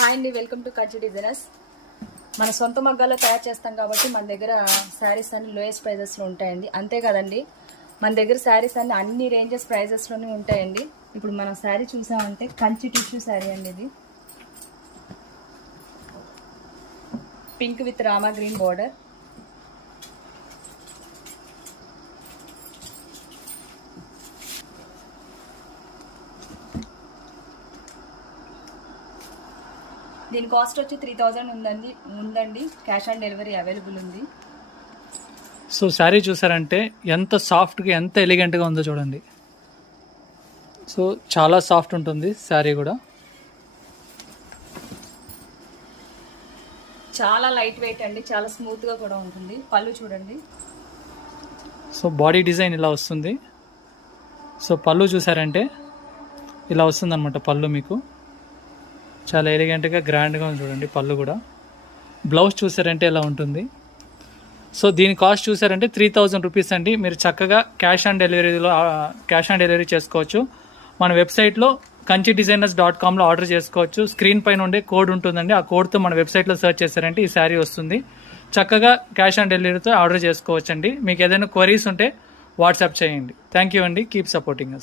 Hi అండి, welcome to Kanchi designers. మన సొంత మగ్గాల్లో తయారు చేస్తాం కాబట్టి మన దగ్గర శారీస్ అన్ని లోయెస్ట్ ప్రైజెస్లో ఉంటాయండి. అంతే కదండి, మన దగ్గర శారీస్ అన్ని అన్ని రేంజెస్ ప్రైజెస్లోనే ఉంటాయండి. ఇప్పుడు మనం శారీ చూసామంటే కంచి టిష్యూ శారీ అండి. ఇది pink with Rama green border. దీని కాస్ట్ వచ్చి 3000 ఉందండి. క్యాష్ ఆన్ డెలివరీ అవైలబుల్ ఉంది. సో శారీ చూసారంటే ఎంత సాఫ్ట్గా ఎంత ఎలిగెంట్గా ఉందో చూడండి. సో చాలా సాఫ్ట్ ఉంటుంది శారీ కూడా. చాలా లైట్ వెయిట్ అండి, చాలా స్మూత్గా కూడా ఉంటుంది. పళ్ళు చూడండి. సో బాడీ డిజైన్ ఇలా వస్తుంది. సో పళ్ళు చూసారంటే ఇలా వస్తుంది అనమాట. పళ్ళు మీకు చాలా ఎలిగెంట్గా గ్రాండ్గా ఉంది చూడండి. పళ్ళు కూడా. బ్లౌజ్ చూసారంటే ఎలా ఉంటుంది. సో దీని కాస్ట్ చూసారంటే 3000 రూపీస్ అండి. మీరు చక్కగా క్యాష్ ఆన్ డెలివరీ చేసుకోవచ్చు. మన వెబ్సైట్లో kanchdesigners.comలో ఆర్డర్ చేసుకోవచ్చు. స్క్రీన్ పైన ఉండే కోడ్ ఉంటుందండి. ఆ కోడ్తో మన వెబ్సైట్లో సెర్చ్ చేశారంటే ఈ శారీ వస్తుంది. చక్కగా క్యాష్ ఆన్ డెలివరీతో ఆర్డర్ చేసుకోవచ్చండి. మీకు ఏదైనా క్వరీస్ ఉంటే వాట్సాప్ చేయండి. థ్యాంక్ యూ అండి. కీప్ సపోర్టింగ్ అస్.